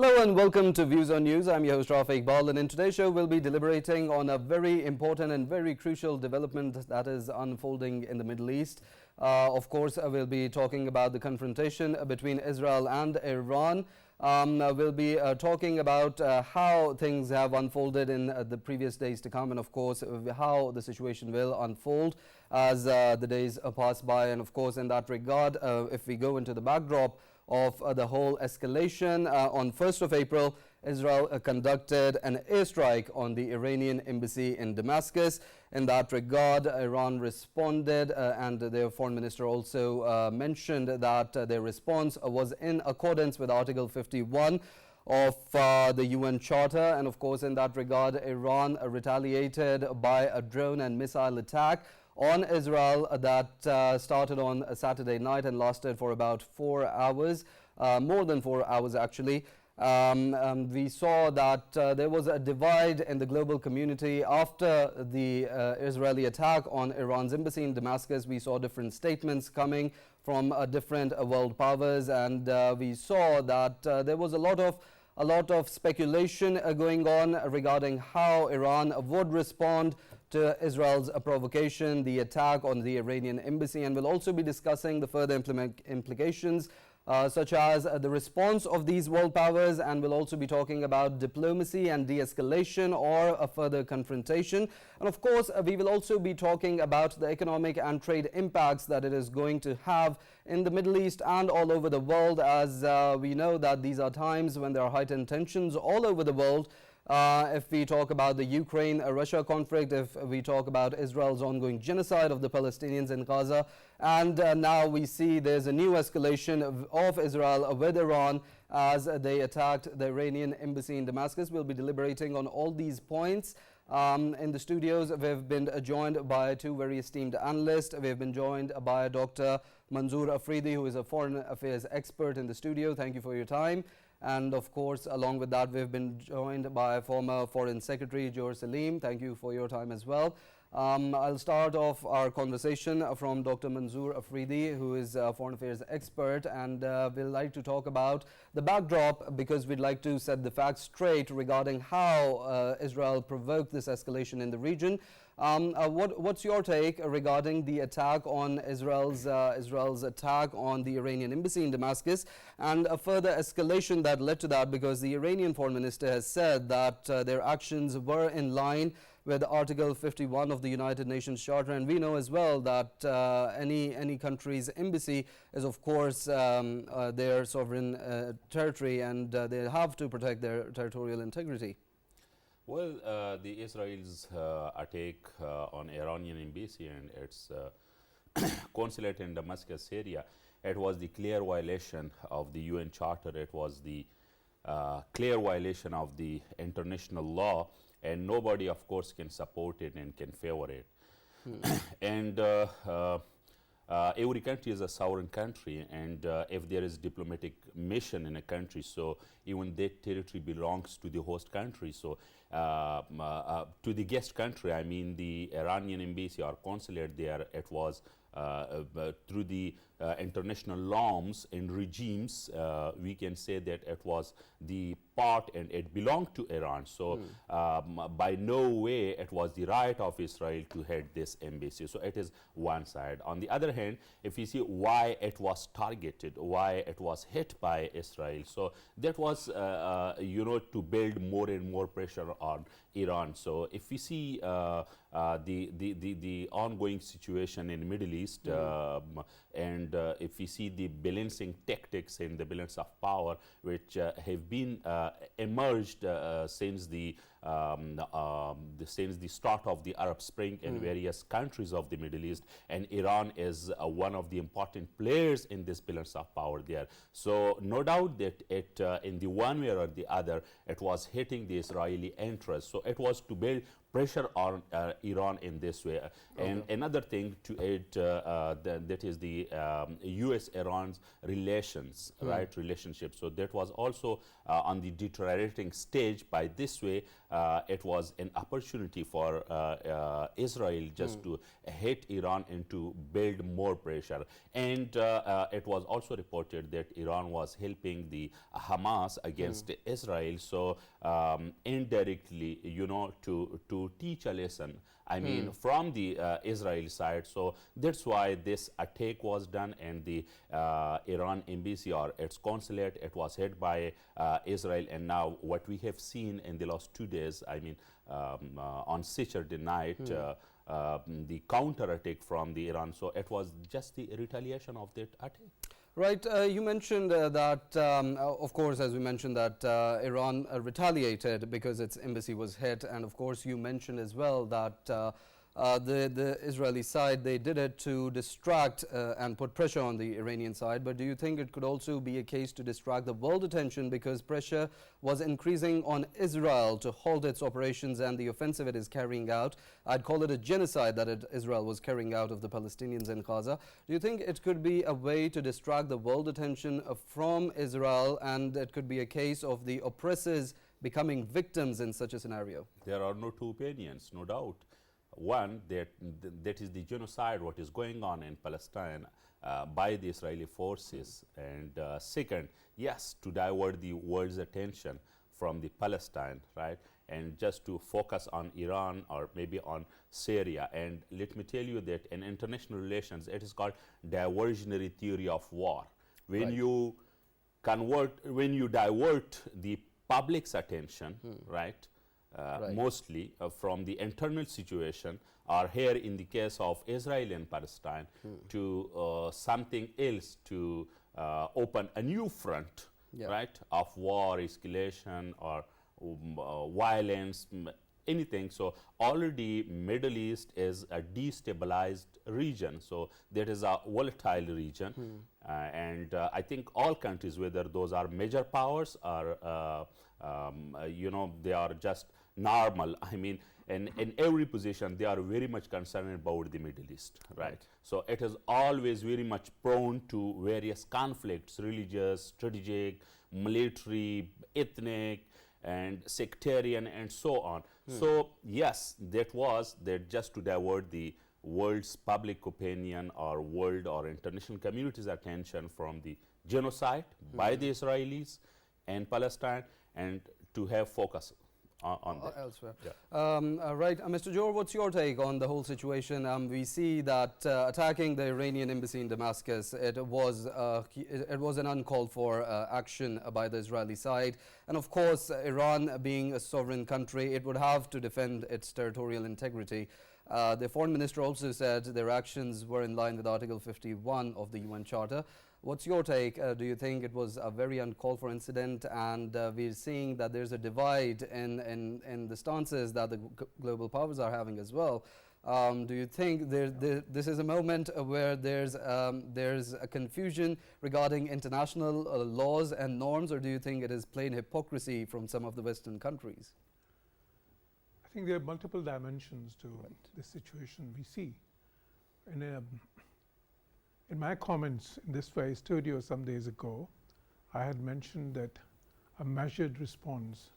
Hello and welcome to Views on News. I'm your host Rafiq Iqbal, and in today's show we'll be deliberating on a very important and very crucial development that is unfolding in the Middle East. Of course, we'll be talking about the confrontation between Israel and Iran. We'll be talking about how things have unfolded in the previous days to come, and of course how the situation will unfold as the days pass by. And of course, in that regard, if we go into the backdrop of the whole escalation, on 1st of April, Israel conducted an airstrike on the Iranian embassy in Damascus. In that regard, Iran responded, and their foreign minister also mentioned that their response was in accordance with Article 51 of the UN Charter. And of course, in that regard, Iran retaliated by a drone and missile attack on Israel that started on a Saturday night and lasted for about 4 hours, more than 4 hours actually. We saw that there was a divide in the global community after the Israeli attack on Iran's embassy in Damascus. We saw different statements coming from different world powers, and we saw that there was a lot of speculation going on regarding how Iran would respond to Israel's provocation, the attack on the Iranian embassy, and we'll also be discussing the further implications such as the response of these world powers, and we'll also be talking about diplomacy and de-escalation or a further confrontation. And of course, we will also be talking about the economic and trade impacts that it is going to have in the Middle East and all over the world, as we know that these are times when there are heightened tensions all over the world. If we talk about the Ukraine-Russia conflict, if we talk about Israel's ongoing genocide of the Palestinians in Gaza, and now we see there's a new escalation of Israel with Iran as they attacked the Iranian embassy in Damascus. We'll be deliberating on all these points. In the studios, we've been joined by two very esteemed analysts. We've been joined by Dr. Manzoor Afridi, who is a foreign affairs expert in the studio. Thank you for your time. And of course, along with that, we've been joined by former Foreign Secretary Jauhar Saleem. Thank you for your time as well. I'll start off our conversation from Dr. Manzoor Afridi, who is a foreign affairs expert, and we'll like to talk about the backdrop because we'd like to set the facts straight regarding how Israel provoked this escalation in the region. What's your take regarding the attack on Israel's attack on the Iranian embassy in Damascus, and a further escalation that led to that, because the Iranian foreign minister has said that their actions were in line with Article 51 of the United Nations Charter, and we know as well that any country's embassy is of course their sovereign territory, and they have to protect their territorial integrity. Well, the Israel's attack on Iranian embassy and its consulate in Damascus, Syria, it was the clear violation of the UN Charter. It was the clear violation of the international law, and nobody, of course, can support it and can favor it. And every country is a sovereign country, and if there is diplomatic mission in a country, so even that territory belongs to the host country. So to the guest country, I mean the Iranian embassy or consulate there, it was through the international norms and regimes, we can say that it was the part and it belonged to Iran. So by no way it was the right of Israel to head this embassy. So it is one side. On the other hand, if you see why it was targeted, why it was hit by Israel, so that was to build more and more pressure on Iran. So if we see the ongoing situation in the Middle East, and if we see the balancing tactics and the balance of power which have been emerged since the start of the Arab Spring in various countries of the Middle East, and Iran is one of the important players in this balance of power there. So no doubt that it in the one way or the other, it was hitting the Israeli interests. So it was to build pressure on Iran in this way. And another thing to add, that is the U.S.-Iran's relations, right, relationship. So that was also on the deteriorating stage. By this way, it was an opportunity for Israel just to hit Iran and to build more pressure. And it was also reported that Iran was helping the Hamas against Israel. So indirectly, you know, to teach a lesson, I mean, from the Israeli side. So that's why this attack was done, and the Iran embassy or its consulate, it was hit by Israel. And now what we have seen in the last 2 days, I mean, on Saturday night, the counter attack from the Iran. So it was just the retaliation of that attack. Right. You mentioned that, of course, as we mentioned, that Iran retaliated because its embassy was hit. And of course, you mentioned as well that the Israeli side, they did it to distract and put pressure on the Iranian side. But do you think it could also be a case to distract the world attention, because pressure was increasing on Israel to halt its operations and the offensive it is carrying out? I'd call it a genocide that Israel was carrying out of the Palestinians in Gaza. Do you think it could be a way to distract the world attention from Israel, and it could be a case of the oppressors becoming victims in such a scenario? There are no two opinions, no doubt. One, that is the genocide what is going on in Palestine by the Israeli forces. And second, yes, to divert the world's attention from the Palestine, right? And just to focus on Iran or maybe on Syria. And let me tell you that in international relations, it is called diversionary theory of war. When you divert the public's attention, right? Mostly from the internal situation, or here in the case of Israel and Palestine, to something else, to open a new front, right, of war, escalation, or violence, anything. So already Middle East is a destabilized region, so that is a volatile region. And I think all countries, whether those are major powers or you know, they are just normal, I mean, in every position they are very much concerned about the Middle East, right? So it is always very much prone to various conflicts, religious, strategic, military, ethnic, and sectarian, and so on. So yes, that just to divert the world's public opinion or world or international community's attention from the genocide by the Israelis and Palestine, and to have focus on that. Elsewhere. Right. Mr. Jawhar, what's your take on the whole situation? We see that attacking the Iranian embassy in Damascus, it was an uncalled for action by the Israeli side. And of course, Iran being a sovereign country, it would have to defend its territorial integrity. The foreign minister also said their actions were in line with Article 51 of the UN Charter. What's your take? Do you think it was a very uncalled for incident? And we're seeing that there's a divide in the stances that the global powers are having as well. Do you think this is a moment where there's a confusion regarding international laws and norms, or do you think it is plain hypocrisy from some of the Western countries? I think there are multiple dimensions to the situation we see. In my comments in this very studio some days ago, I had mentioned that a measured response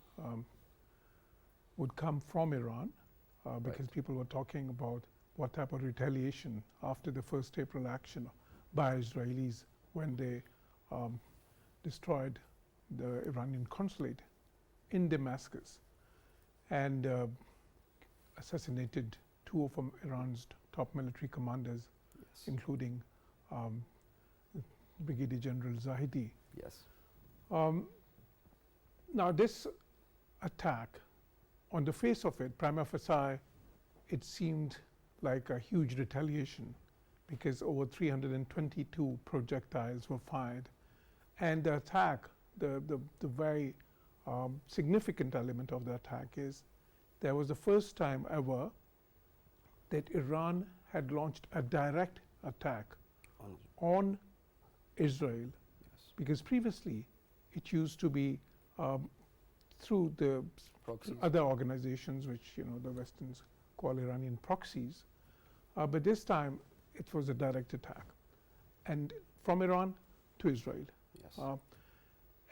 would come from Iran, because people were talking about what type of retaliation after the 1st April action by Israelis when they destroyed the Iranian consulate in Damascus and assassinated 2 of Iran's top military commanders, including Brigadier General Zahidi. Yes. Now this attack, on the face of it, prima facie, it seemed like a huge retaliation, because over 322 projectiles were fired. And the attack, the very significant element of the attack is there was the first time ever that Iran had launched a direct attack on Israel, because previously it used to be through the Proxies. other organizations, which the Westerns call Iranian proxies. But this time, it was a direct attack, and from Iran to Israel. Yes.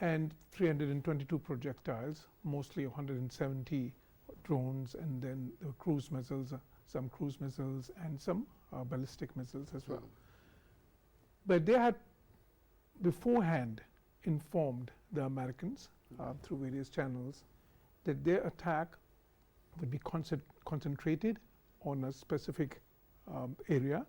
And 322 projectiles, mostly 170 drones, and then the cruise missiles, some cruise missiles, and some ballistic missiles as well. But they had beforehand informed the Americans through various channels that their attack would be concentrated on a specific area,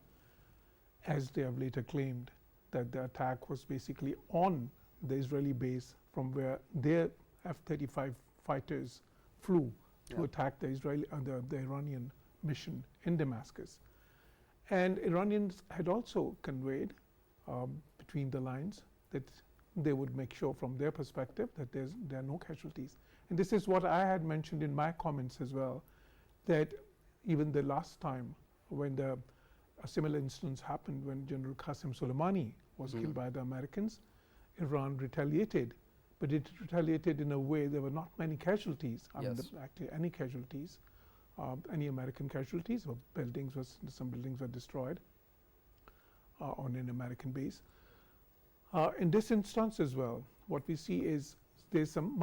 as they have later claimed that the attack was basically on the Israeli base from where their F-35 fighters flew to attack the Iranian mission in Damascus. And Iranians had also conveyed between the lines that they would make sure from their perspective that there are no casualties. And this is what I had mentioned in my comments as well, that even the last time when a similar instance happened, when General Qasem Soleimani was killed by the Americans, Iran retaliated, but it retaliated in a way there were not many casualties. I mean, actually any casualties, any American casualties, or some buildings were destroyed on an American base. In this instance as well, what we see is there's some,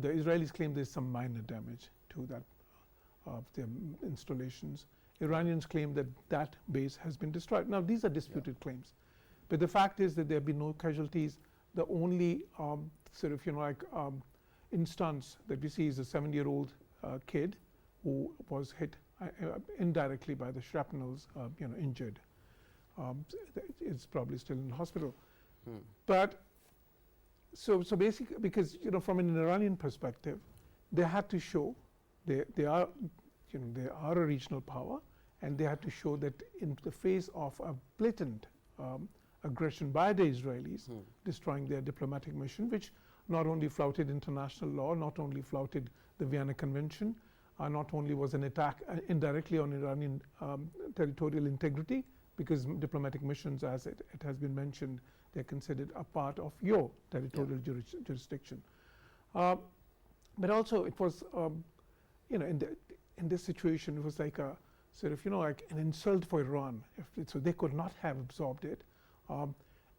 the Israelis claim there's some minor damage to that their installations. Iranians claim that that base has been destroyed. Now, these are disputed claims, but the fact is that there have been no casualties. The only instance that we see is a 7-year-old kid who was hit indirectly by the shrapnels, injured. It's probably still in hospital. But so basically, because from an Iranian perspective, they had to show they are a regional power, and they had to show that in the face of a blatant aggression by the Israelis, destroying their diplomatic mission, which not only flouted international law, not only flouted the Vienna Convention, not only was an attack indirectly on Iranian territorial integrity, because diplomatic missions, as it has been mentioned, they're considered a part of your territorial jurisdiction. But also it was, in this situation, it was like a sort of, like an insult for Iran. So they could not have absorbed it.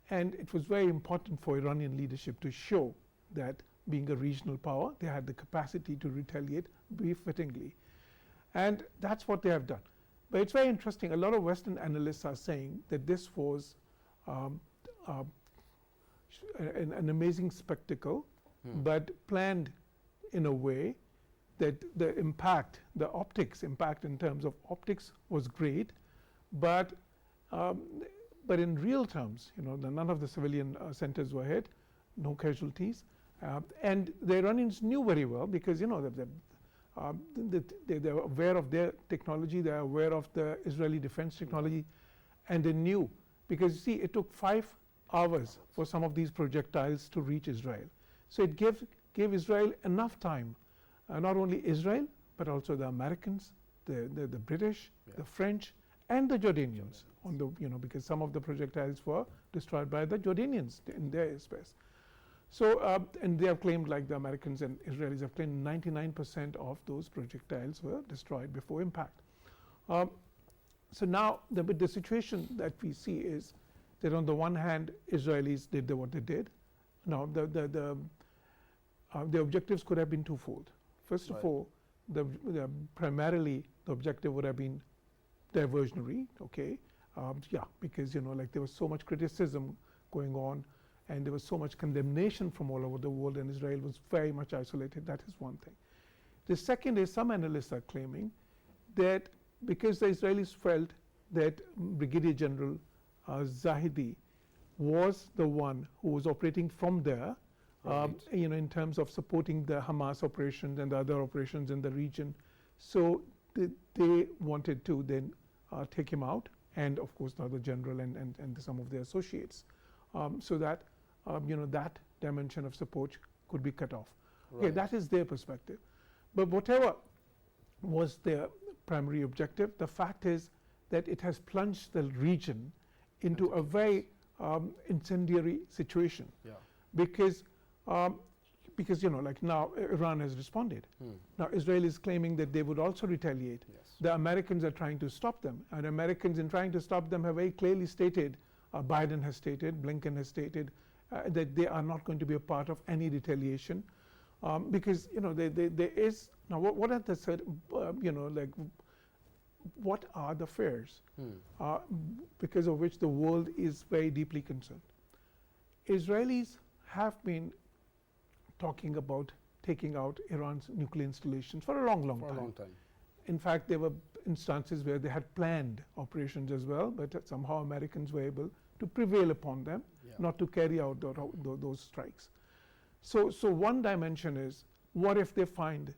And it was very important for Iranian leadership to show that being a regional power, they had the capacity to retaliate befittingly. And that's what they have done. But it's very interesting. A lot of Western analysts are saying that this was an amazing spectacle, but planned in a way that the impact, the optics impact in terms of optics was great, but in real terms, none of the civilian centers were hit, no casualties, and the Iranians knew very well, because they're aware of their technology, they're aware of the Israeli defense technology, and they knew, because you see, it took 5 hours for some of these projectiles to reach Israel. So it gave Israel enough time, not only Israel, but also the Americans, the British, the French, and the Jordanians, because some of the projectiles were destroyed by the Jordanians in their airspace. So, and they have claimed, like the Americans and Israelis have claimed, 99% of those projectiles were destroyed before impact. So now, the situation that we see is that on the one hand, Israelis did what they did. Now, the objectives could have been twofold. First of all, primarily the objective would have been diversionary, because like there was so much criticism going on, and there was so much condemnation from all over the world, and Israel was very much isolated. That is one thing. The second is, some analysts are claiming that because the Israelis felt that Brigadier General Zahidi was the one who was operating from there, in terms of supporting the Hamas operations and the other operations in the region. So they wanted to then take him out, and of course the other general and some of their associates, so that that dimension of support could be cut off. Okay, that is their perspective. But whatever was their primary objective, the fact is that it has plunged the region into a very incendiary situation, because because like now Iran has responded. Now Israel is claiming that they would also retaliate. Yes. The Americans are trying to stop them, and Americans in trying to stop them have very clearly stated, Biden has stated, Blinken has stated, that they are not going to be a part of any retaliation, because there is now what are the like what are the fears because of which the world is very deeply concerned. Israelis have been talking about taking out Iran's nuclear installations for a long time. In fact, there were instances where they had planned operations as well, but somehow Americans were able to prevail upon them not to carry out those strikes. So one dimension is, what if they find,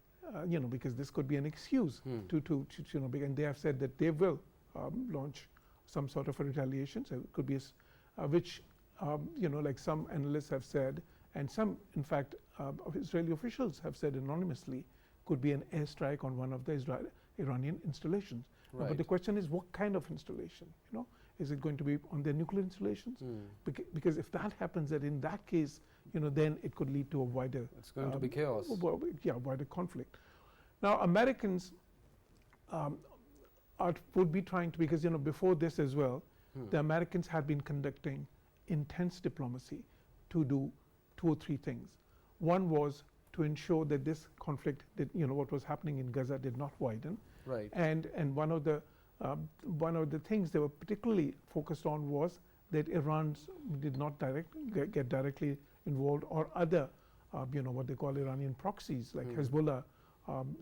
because this could be an excuse to and they have said that they will launch some sort of a retaliation. So it could be which like some analysts have said, and some in fact of Israeli officials have said anonymously, could be an airstrike on one of the Iranian installations. Right. But the question is, what kind of installation? Is it going to be on their nuclear installations? Because if that happens, that in that case, then it could lead to a wider. It's going to be chaos. Wider conflict. Now, Americans would be trying to, because before this as well, the Americans had been conducting intense diplomacy to do 2 or 3 things. One was to ensure that this conflict, what was happening in Gaza, did not widen. Right. And one of the things they were particularly focused on was that Iran did not get directly involved, or other, what they call Iranian proxies like Hezbollah,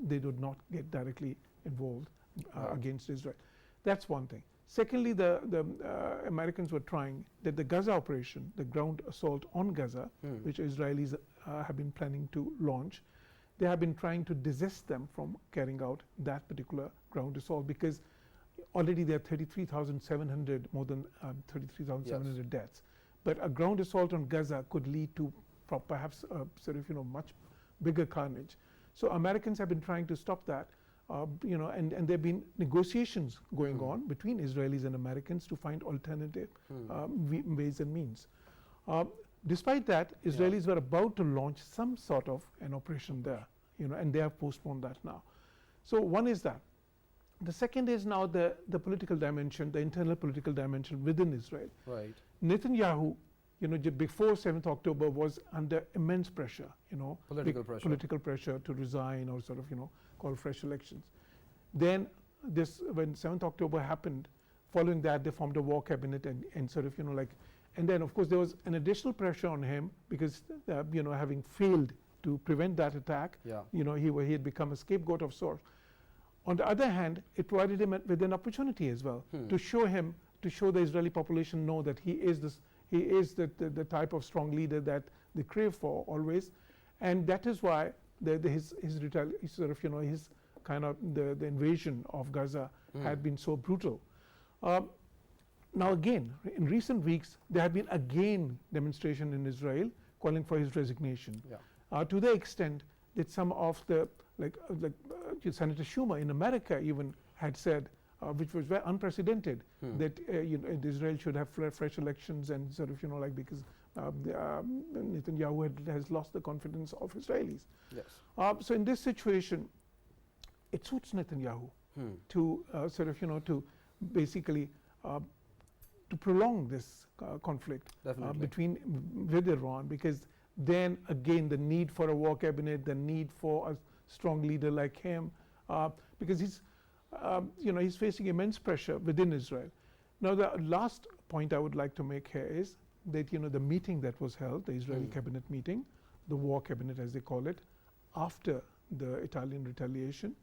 they did not get directly involved against Israel. That's one thing. Secondly, the Americans were trying that the Gaza operation, the ground assault on Gaza, which Israelis have been planning to launch, they have been trying to desist them from carrying out that particular ground assault, because already there are 33,700, more than 33,700 deaths. But a ground assault on Gaza could lead to perhaps much bigger carnage. So Americans have been trying to stop that, and there have been negotiations going on between Israelis and Americans to find alternative ways and means. Despite that, Israelis were about to launch some sort of an operation there, and they have postponed that now. So one is that. The second is now the political dimension, the internal political dimension within Israel. Right. Netanyahu, before 7th October was under immense pressure, political pressure to resign or call fresh elections. Then when 7th October happened, following that they formed a war cabinet and and then of course there was an additional pressure on him because having failed to prevent that attack, he had become a scapegoat of sorts. On the other hand, it provided him with an opportunity as well to show the Israeli population know that he is the type of strong leader that they crave for always, and that is why his invasion of Gaza had been so brutal. Now again, in recent weeks, there have been again demonstration in Israel calling for his resignation. To the extent that some of the Senator Schumer in America even had said, which was very unprecedented, that Israel should have fresh elections and because Netanyahu has lost the confidence of Israelis. Yes. So in this situation, it suits Netanyahu to to basically to prolong this conflict with Iran, because then again the need for a war cabinet, the need for a strong leader like him, because he's facing immense pressure within Israel. Now the last point I would like to make here is that the meeting that was held, the Israeli cabinet meeting, the war cabinet as they call it, after the Italian retaliation,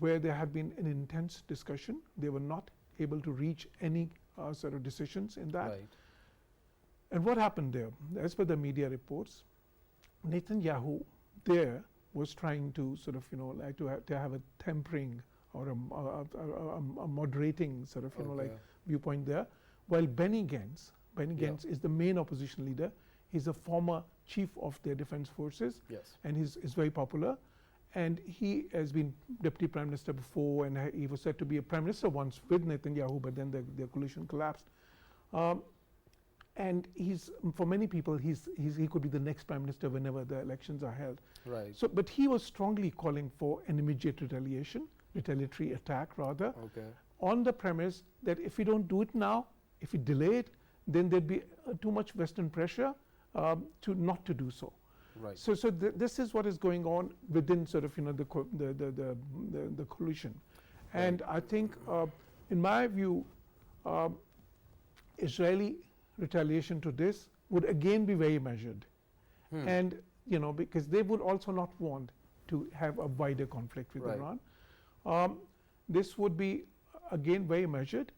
where there had been an intense discussion. They were not able to reach any decisions in that. Right. And what happened there? As per the media reports, Netanyahu there was trying to to have a tempering or a moderating viewpoint there, while Benny Gantz is the main opposition leader. He's a former chief of their defense forces, and he's very popular, and he has been deputy prime minister before, and he was said to be a prime minister once with Netanyahu, but then the coalition collapsed. and for many people, he could be the next prime minister whenever the elections are held. Right. So, but he was strongly calling for an immediate retaliatory attack rather, Okay. on the premise that if we don't do it now, if we delay it, then there'd be too much Western pressure to not to do so. Right. So this is what is going on within sort of the coalition, and I think, in my view, Israeli retaliation to this would again be very measured, and because they would also not want to have a wider conflict with Right. Iran. This would be again very measured,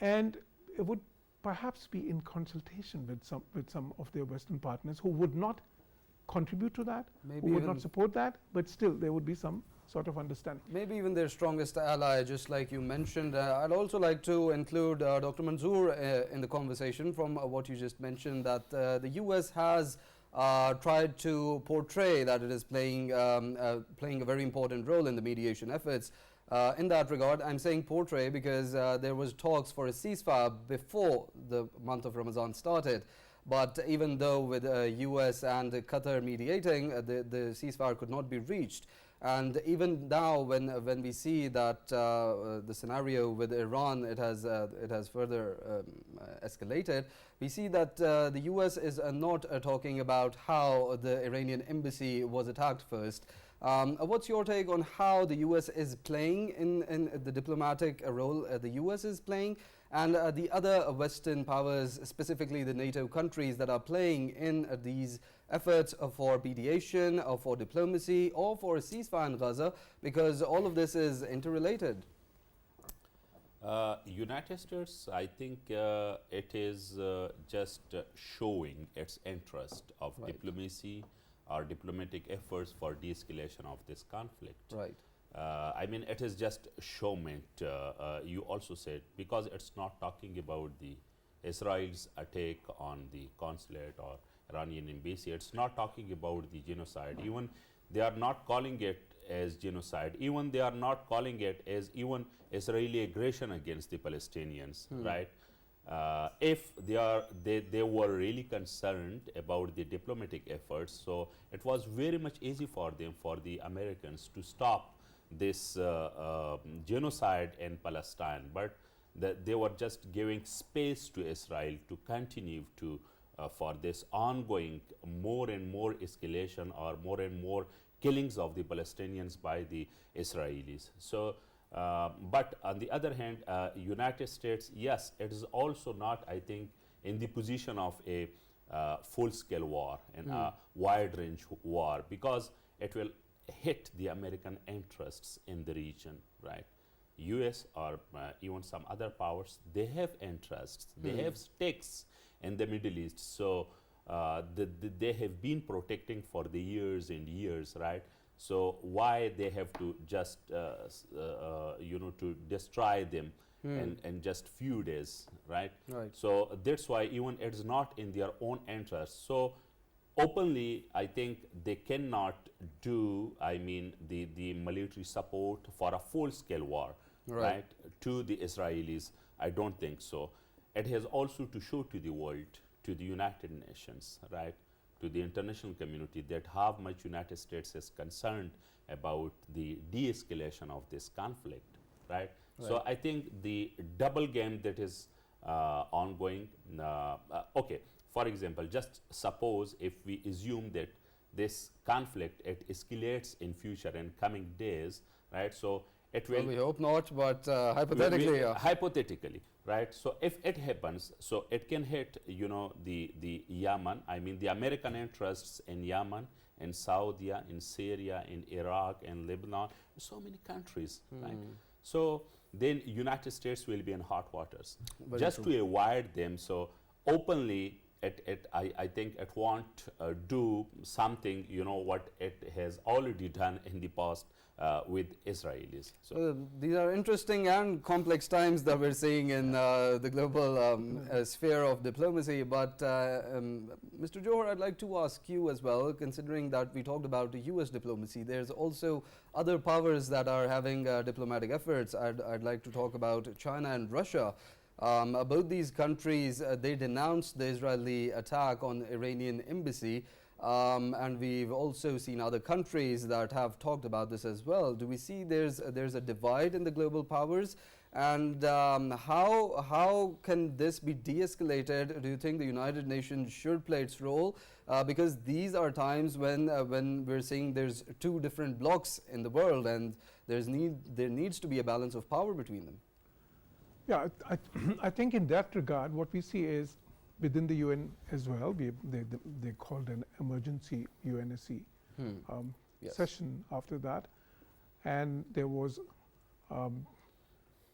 and it would perhaps be in consultation with some of their Western partners who would not contribute to that, Maybe who would even not support that, but still there would be some sort of understanding. maybe even their strongest ally, just like you mentioned. I'd also like to include Dr. Manzoor in the conversation from what you just mentioned, that the US has tried to portray that it is playing a very important role in the mediation efforts. In that regard, I'm saying portray because there was talks for a ceasefire before the month of Ramadan started. But even though with US and Qatar mediating, the ceasefire could not be reached. And even now, when we see that the scenario with Iran, it has further escalated, we see that the US is not talking about how the Iranian embassy was attacked first. What's your take on how the US is playing in the diplomatic role the US is playing, and the other Western powers, specifically the NATO countries that are playing in these efforts for mediation, or for diplomacy, or for a ceasefire in Gaza, because all of this is interrelated? United States, I think it is just showing its interest of Right. diplomacy or diplomatic efforts for de-escalation of this conflict. Right. I mean, it is just showment, you also said, because it's not talking about the Israel's attack on the consulate or Iranian embassy. It's not talking about the genocide. Even they are not calling it as genocide. Even they are not calling it as even Israeli aggression against the Palestinians, right? If they were really concerned about the diplomatic efforts, so it was very much easy for them, for the Americans, to stop this genocide in Palestine, but they were just giving space to Israel to continue to for this ongoing more and more escalation or more and more killings of the Palestinians by the Israelis. So, but on the other hand, United States, yes, it is also not, I think, in the position of a full-scale war and a wide-range war, because it will hit the American interests in the region, right? US or even some other powers, they have interests, they have stakes in the Middle East. So they have been protecting for the years and years, right? So why they have to just, to destroy them in just few days, right? Right. So that's why even it's not in their own interest. So openly, I think they cannot do, I mean, the military support for a full-scale war, right, to the Israelis. I don't think so. It has also to show to the world, to the United Nations, right, to the international community, that how much United States is concerned about the de-escalation of this conflict, right? So I think the double game that is ongoing, okay, for example, just suppose if we assume that this conflict, it escalates in future and coming days, right? So it will. Well, we hope not, but hypothetically, hypothetically, right? So if it happens, so it can hit, the Yemen. I mean, the American interests in Yemen, in Saudi, in Syria, in Iraq, in Lebanon, so many countries, right? So then United States will be in hot waters. Very just true. to avoid them, so openly, I think it won't do something, what it has already done in the past with Israelis. So these are interesting and complex times that we're seeing in the global sphere of diplomacy. But Mr. Jauhar, I'd like to ask you as well, considering that we talked about the US diplomacy, there's also other powers that are having diplomatic efforts. I'd like to talk about China and Russia. Both these countries, they denounced the Israeli attack on the Iranian embassy. And we've also seen other countries that have talked about this as well. Do we see there's a divide in the global powers? And how can this be de-escalated? Do you think the United Nations should play its role? Because these are times when we're seeing there's two different blocks in the world, and there needs to be a balance of power between them. Yeah, I think in that regard, what we see is within the UN as well, they called an emergency UNSC Yes. session after that, and there was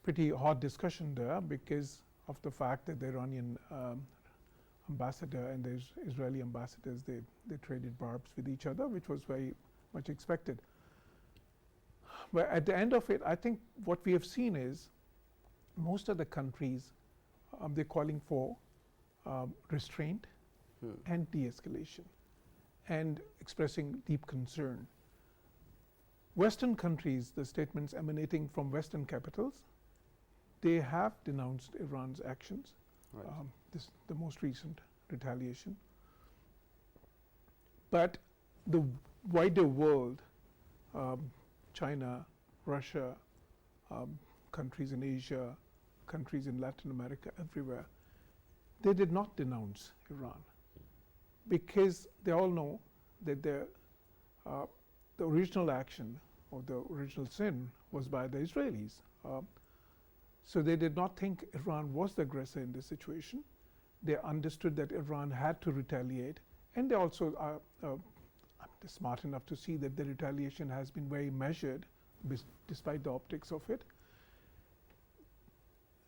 pretty hot discussion there because of the fact that the Iranian ambassador and the Israeli ambassadors, they traded barbs with each other, which was very much expected. But at the end of it, I think what we have seen is most of the countries, they're calling for restraint and de-escalation and expressing deep concern. Western countries, the statements emanating from Western capitals, they have denounced Iran's actions, Right. The most recent retaliation. But the wider world, China, Russia, countries in Asia, countries in Latin America, everywhere, they did not denounce Iran because they all know that the original action or the original sin was by the Israelis. So they did not think Iran was the aggressor in this situation. They understood that Iran had to retaliate, and they also are they're smart enough to see that the retaliation has been very measured despite the optics of it.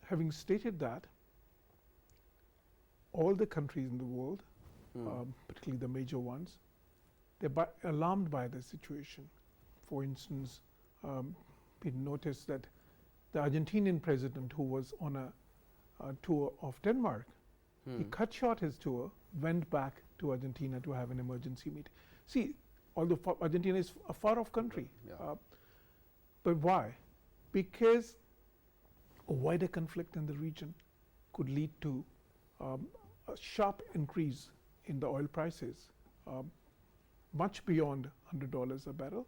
Having stated that, all the countries in the world, particularly the major ones, they're alarmed by the situation. For instance, we noticed that the Argentinian president, who was on a tour of Denmark, he cut short his tour, went back to Argentina to have an emergency meeting. See, although Argentina is a far-off country, Yeah. but why? Because a wider conflict in the region could lead to a sharp increase in the oil prices, much beyond $100 a barrel,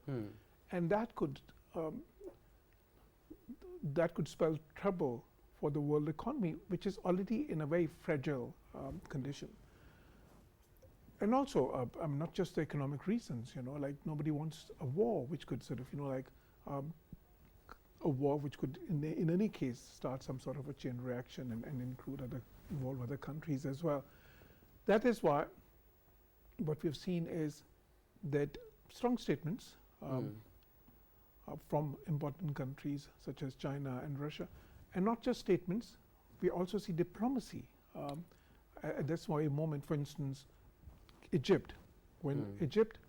and that could spell trouble for the world economy, which is already in a very fragile condition. And also, not just the economic reasons, like nobody wants a war, which could sort of, like a war which could, in any case, start some sort of a chain reaction and involve other countries as well. That is why what we've seen is that strong statements from important countries such as China and Russia, and not just statements, we also see diplomacy. That's why a moment, for instance, Egypt, when Egypt,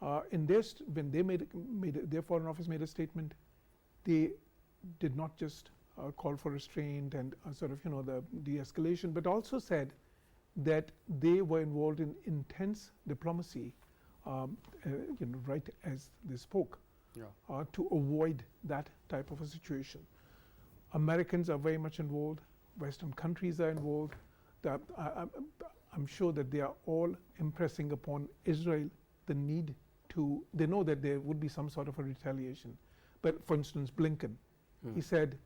when they their foreign office made a statement, they did not just call for restraint and sort of the de-escalation, but also said that they were involved in intense diplomacy, right as they spoke, to avoid that type of a situation. Americans are very much involved. Western countries are involved. I'm sure that they are all impressing upon Israel the need to. They know that there would be some sort of a retaliation. But for instance, Blinken, he said,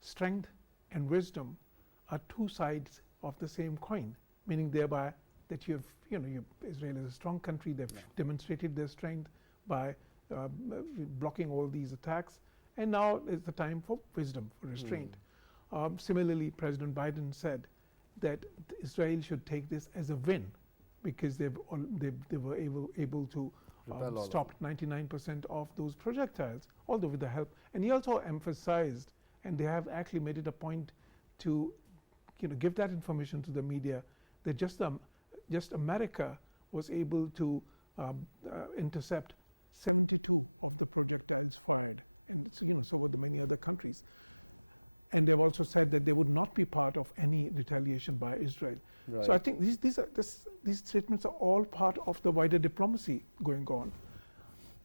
strength and wisdom are two sides of the same coin, meaning thereby that Israel is a strong country. They've demonstrated their strength by blocking all these attacks, and now is the time for wisdom, for restraint. Similarly, President Biden said that Israel should take this as a win because they were able to stop 99% of those projectiles, although with the help. And he also emphasized, and they have actually made it a point to give that information to the media, that just America was able to intercept 72 of the projectiles fired, and so were the many other countries. And they've also said that they would not be part of any retaliation by Israel. Right. So I think these statements are all part of the wider diplomacy going on.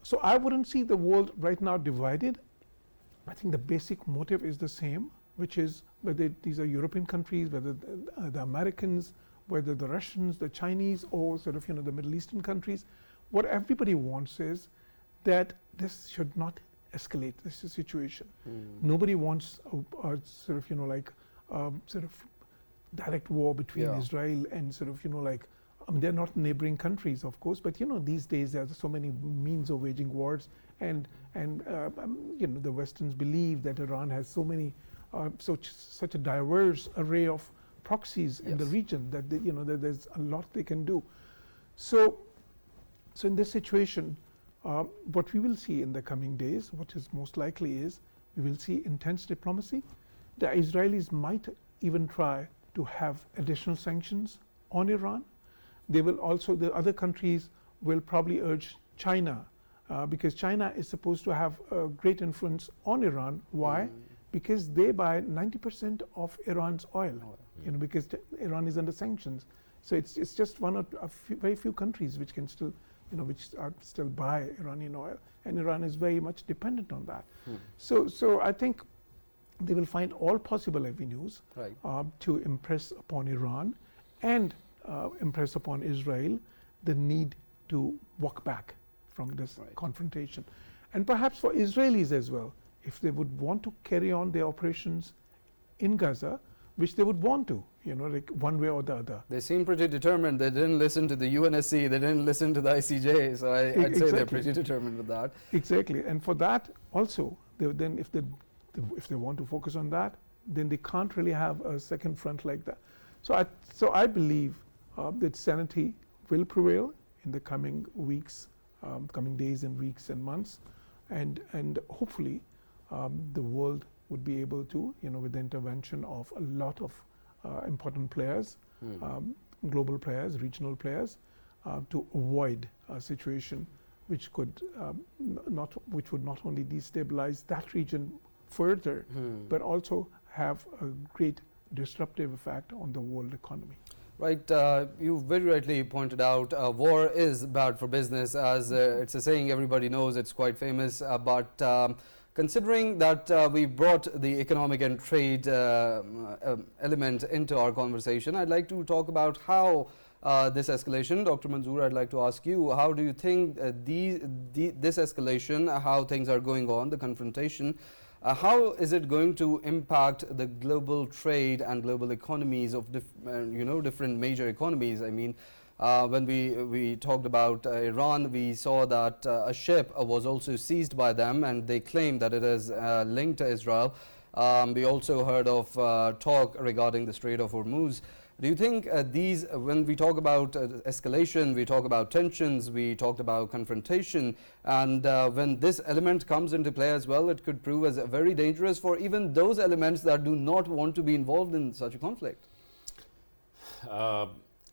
So I wouldn't see the world right now divided. I think the basic motive is the same. which is whether these are European countries, whether the Americans, whether the Russians, the Chinese, or sort of the Middle Eastern countries. What everybody wants is that this should not escalate. This is a situation. Nobody wants a sort of like sort of direct war between Israel and sort of like they're not neighboring countries, of course, but these days there are so many means of waging wars, and the Westerns believe that Iran has so many such a diverse array of proxies in the region that that there's a lot they can do. So in this situation, what we will see in the coming days, what is most likely is we will see intense diplomacy. The Israelis might even try to have additional sanctions on Iran. They will also, the other countries will probably urge China, because China is supposed to have a great influence on Iran. Why? Because they buy 90% of Iran's oil, because Iran is under sanctions. So it's just one or very few countries which can still, which are still buy Iranian oil, and Iran is very much dependent on that. So I think they will find all possible avenues to impress upon Iran and impress upon Israel the need to walk back from this confrontation. And perhaps for Israelis as well, if they would want to carry on their operations in Gaza, which they would want to, like one way or the other. They seem pretty determined. They didn't listen to the UNSC, they didn't listen to the ICJ, so I'd say they're pretty determined with that. Exactly, and for that also, then if they want to focus on that, then they can't really have a second front like that. So I believe that sanity will prevail in the coming weeks, coming days and weeks and months, and hopefully the world would be able to, with the intervention of a lot of important players, global players, regional players, to avoid a situation which would not only destabilize that region further, but also have a great disruptive effect on the world economy. Right, you very rightly pointed out war is bad for business, as it's a saying everybody knows, it's quite famous, but considering that we brought the economic and trade element into our conversation, I'd like to talk about how this escalation, Dr. Manzoor, I'd like to ask you, how do you think this escalation, how things are going on, the confrontation, how is it going to impact the global trade and global economies of different major economies? I mean, when we talked about Iran, we saw that a ship was also seized by them, and they claim that it is linked to Israel. We also heard of talk regarding the Strait of Hormuz. Do you think when we talk about escalation, we talk about tensions, we talked about confrontation, and when this element comes into play as well, it could prove as very dangerous for even those elements that do not want to be involved in such a conflict?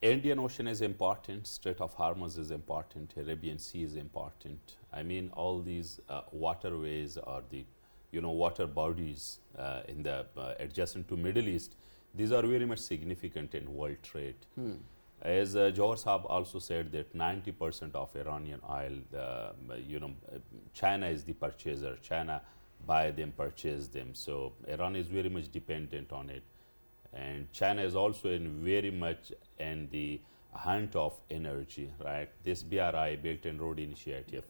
Indian Ocean is important, Strait of Hormuz is important, Arabian Sea is important. I mean, all these waterways or the water bodies in the adjacent to Middle East, these are very much significant in world trade. As Jauhar Saab also said that 90% of Iranian oil, China is the purchaser. China buy them, purchase them. So Iran is very much dependent on it. And China is also very much in the hunt of energy, right? This BRI, Belt and Road Initiative,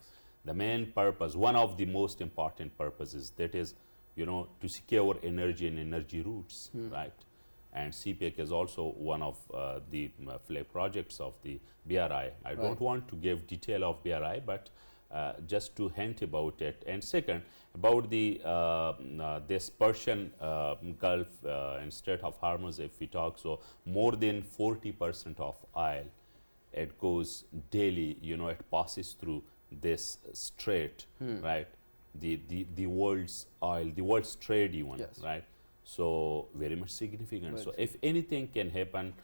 the main purpose, one of the most important purposes, that is, to secure energy and energy routes, right? And CPEC is also one of the flag projects of the BRI. I don't want to give detail of BRI, but just to hint about it. And second, about the this Persian Gulf and Strait of Hormuz, if we talk, so more than 40% of oil, it goes daily, it passes through this strait, right? The world's oil, the world's trade even, right? So very much significant. Right. So if anything can happen,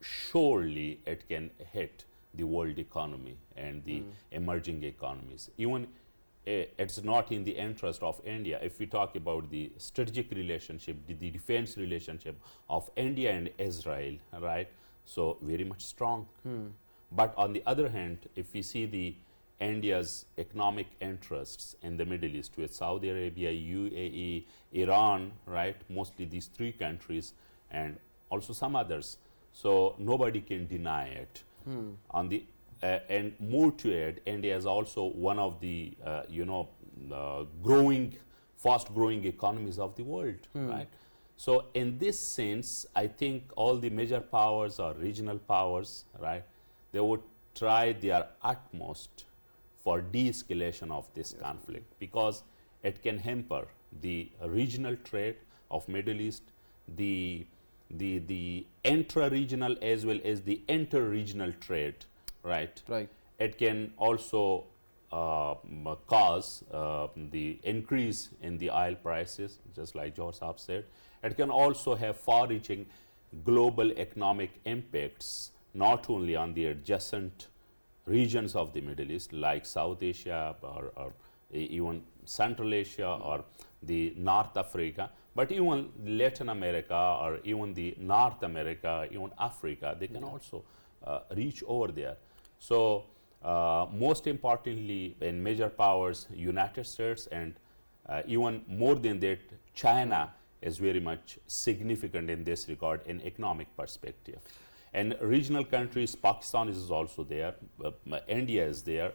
surely it can hit the world economy and the emerging economies. Even it's not in the interest of India. If we talk about the strategic relationship, the defense relationship of India and Israel, right? So very much strong. But on the other hand, if we see the India's economic interests in the Middle East with Saudi Arabia, UAE, Iran, right? Mostly these three countries and also some others. So nobody can deny it. On the and more to it, India is also one of the fast-growing economies of the world, right? So in this sense, I think all the major powers or regional powers, right, they would try their utmost for de-escalation of this conflict, because it can hamper the regional trade of Middle East, the intra-regional as well as the inter-regional trade, right? Right. It can also cause the increase in the oil prices, just like Jauhar Saab said. It can also have far-reaching global economic impacts, not only on the adjacent regions of the Middle East, like South Asia or even Central Asia or the North Africa, but even Latin America or even the North America, even Africa, they can also reach over there. So most importantly, in major powers, United States and even more than that, China is very much significant in this regard in economic perspective. And regional countries, Pakistan is also there, India is there,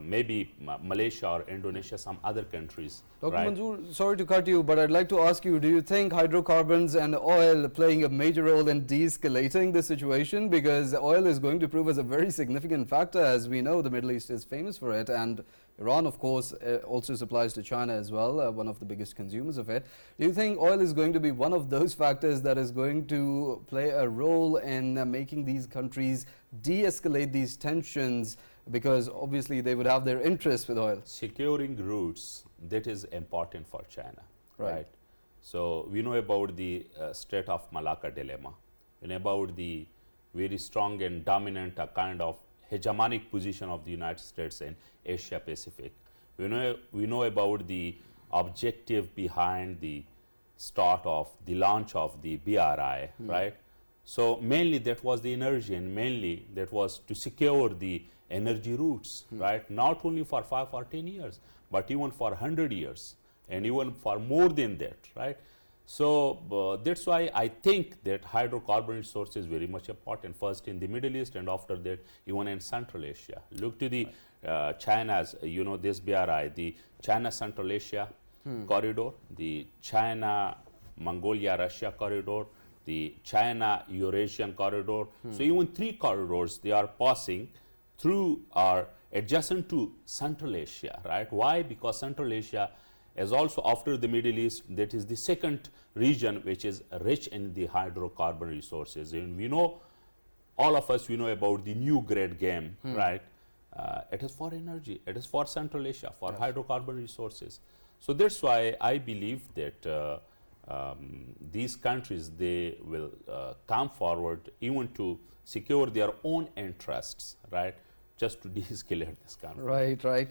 maybe Malaysia or Indonesia, some other countries. Dr. Right? Manzoor, sorry to cut you, but I'd like to ask you, do you think hydrocarbons and oil playing a major role in de-escalating the situation? Because oil is going to prove as a very significant factor. As we know, the Middle East is famous for it, and Iran, of course, also supplies to China as well, one of the biggest consumers of it. Do you think oil is going to be one of those factors that is going to play a role in making these countries de-escalate these tensions? Because obviously they would have their interests with oil. Securing routes, that is important for China, Right. So we know about the Strait of Malacca dilemma, we know about the very strong and dominant kind of hegemonic position of the United States in Asia Pacific. We know about the objective behind the launch of the BRI, right? So mainly that was the energy, and mainly that was to secure the energy routes, right? Not only for 5 or 10 years, but even for 100 years, and even for more than that, right? So that's why I think that hydrocarbon resource is very much important, first in the Middle East and after that even in Central Asia. Look to the China's, this BRI, the China-Central Asia corridor, the China-Mongolia-Russia corridor, the China-Eurasian corridor. So even 3 corridors, they are passing through or adjacent to Central Asia, right? Why? Because Central Asia is also, after the Middle East, that is the second region which is rich in the hydrocarbon resources. And we know, all of us, we know about the new great game, right? It is for energy, it is for Central Asia, for hydrocarbon resources. So that's why I believe that these countries, they will come forward even to secure their own interests, right? Just to de-escalate this conflict. Right.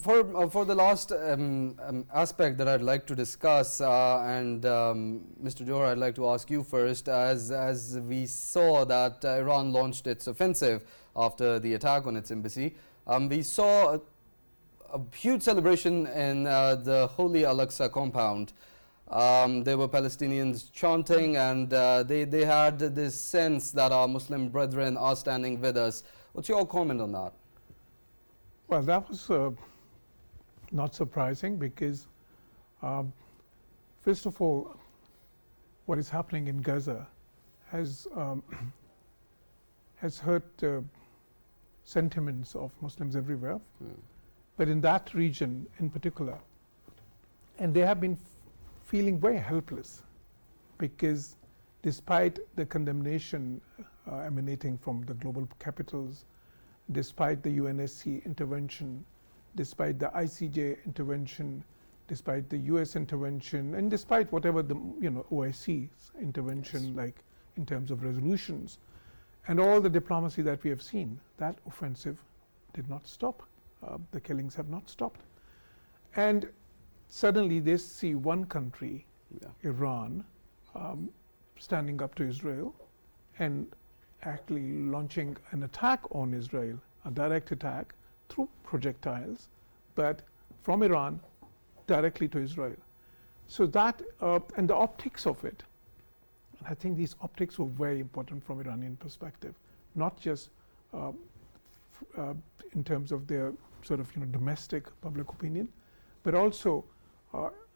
For the last aspect that I'd like to discuss, and Mr. Jauhar, I'd like to ask you first, as we saw that Iran launched its offensive after the attack on its embassy. We saw a huge celebration in the Holy Al-Aqsa compound. There were Palestinians chanting, and they had this sense that our Muslim brethren are standing with us. What's your comment on that? Well, that was not surprising because, first of all, what is happening in Gaza has hurt sentiments of Muslims everywhere, but in that region in particular. And they have been feeling very helpless because despite the condemnation emanating from the global capitals, despite the UNSC intervention, despite the ICJ intervention, despite the US intervention, and despite whatever the OIC's intervention, like in terms of resolutions, and all the diplomacy that we have seen, that offensive did not stop. The killings have not stopped. And suddenly they see one country, Iran, standing up to Israel and actually launching an attack on Israel a direct attack through projectiles, but from Iran directly to Israel. So that, and the optics of it, and I think these optics were very important from Iranian perspective, not just in terms of their sort of domestic public opinion, but also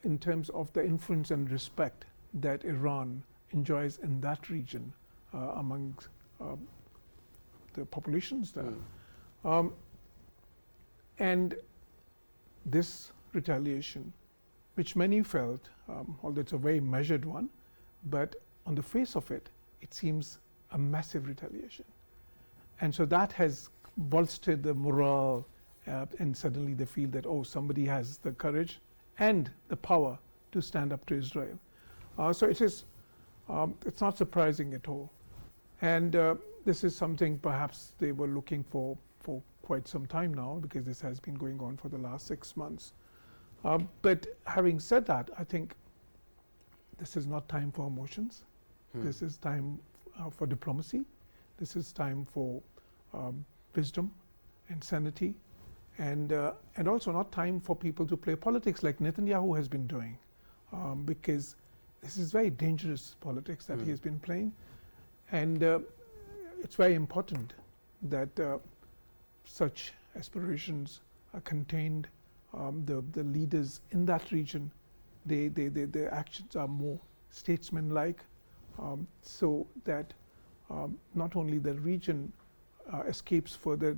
in terms of the influence and respect that Iran enjoys in that region among the populations there. And this retaliation, which many felt, although it's a very measured one, but on the face of it, it seems a massive retaliation. And so that has bolstered the morale, and suddenly they feel that, oh, somebody has the courage and the power to stand up to Israel. So it is, it's not surprising at all. And this is something perhaps they were looking for quite some time now, because this has been going on for the last 6 months. But having said that, I think this is not time for emotions. This is time for diplomacy. This is time for wisdom and sanity, and also not time for people to play politics like Netanyahu has been doing, because this is very dangerous politics that he has been playing, and it's very important that such aspirations are contained. The leaders in that region, their actions are more statesman-like, so that not only the region escapes further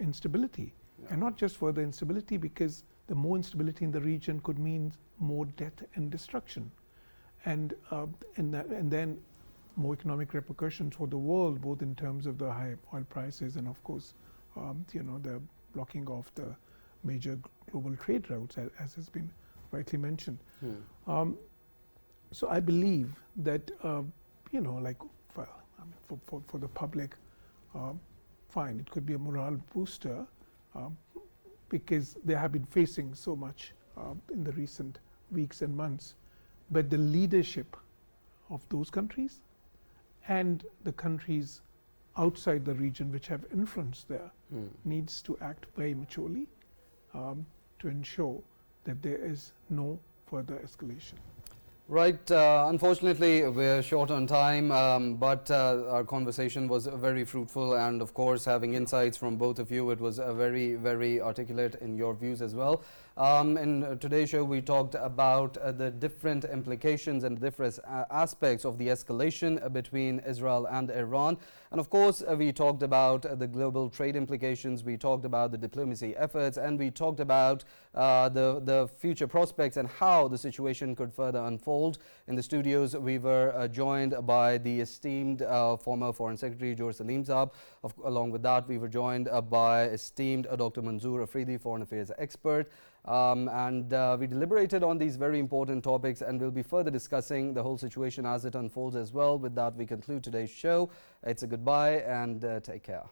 instability, and not just further instability, because the more instability in the region could mean more death and destruction, and then more economic repercussions for the world, both in terms of the high oil prices and, of course, the blocking of the major global trade routes, as has been rightly mentioned. So I believe that like, well, I mean, for the public, fine, it could be a morale booster, because they have been facing so much in the recent weeks and months. But the leadership of those countries and the countries outside the region which have influence there needs to act very maturely to ensure that there is no further escalation. Right. Unfortunately, we're short on time, but our conversation was very fruitful, and of course, having insights from both of you, it was very, very articulate in your views as well. In today's show, we talked about the different implications and different aspects of the escalation between Israel and Iran. And of course, we talked about the global trade implications, we talked about the diplomacy efforts, and we talked about the future prospects and how the situation could further unfold. In the studios, we were joined by the esteemed former Foreign Secretary Jauhar Saleem Saab. Along with that, we were joined by esteemed Dr. Manzoor Afridi, Foreign Affairs expert. And we deliberated on these very important topics, and we'll be further discussing the whole situation as it unfolds as well. With that, we conclude today's show. It's a goodbye, and take care.